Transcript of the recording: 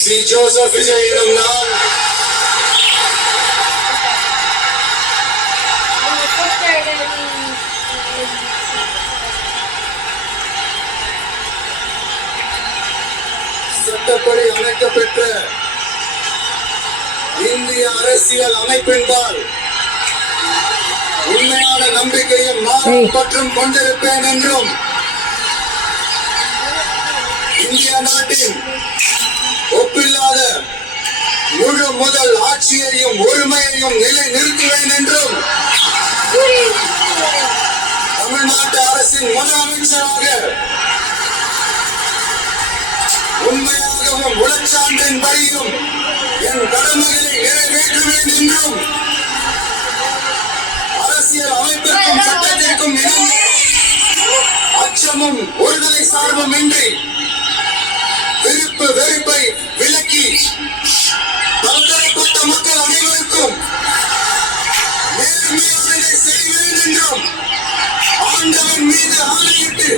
C. Joseph Vijay எனும் நான் சட்டப்படி அமைக்கப்பெற்ற இந்திய அரசியல் அமைப்பின்பால் உண்மையான நம்பிக்கையும் பற்றும் கொண்டிருப்பேன் என்றும் இந்திய நாட்டின் ஒப்பில்லாத முழு முதல் ஆட்சியையும் ஒருமையையும் நிலை நிறுத்துவேன் என்றும் தமிழ்நாட்டு அரசின் முதலமைச்சராக உண்மையாகவும் உளச்சான்றின்படியும் என் கடமைகளை நிறைவேற்றுவேன் என்றும் அரசியல் அமைப்பிற்கும் சட்டத்திற்கும் இணங்க அச்சமும் ஒருதலை சார்பும் இன்றி விருப்பு வெறுப்பை விலக்கி பல்தரப்பட்ட மக்கள் அனைவருக்கும் நேர்மையானதை செய்வேன் என்றும் ஆண்டவன் மீது ஆணையிட்டு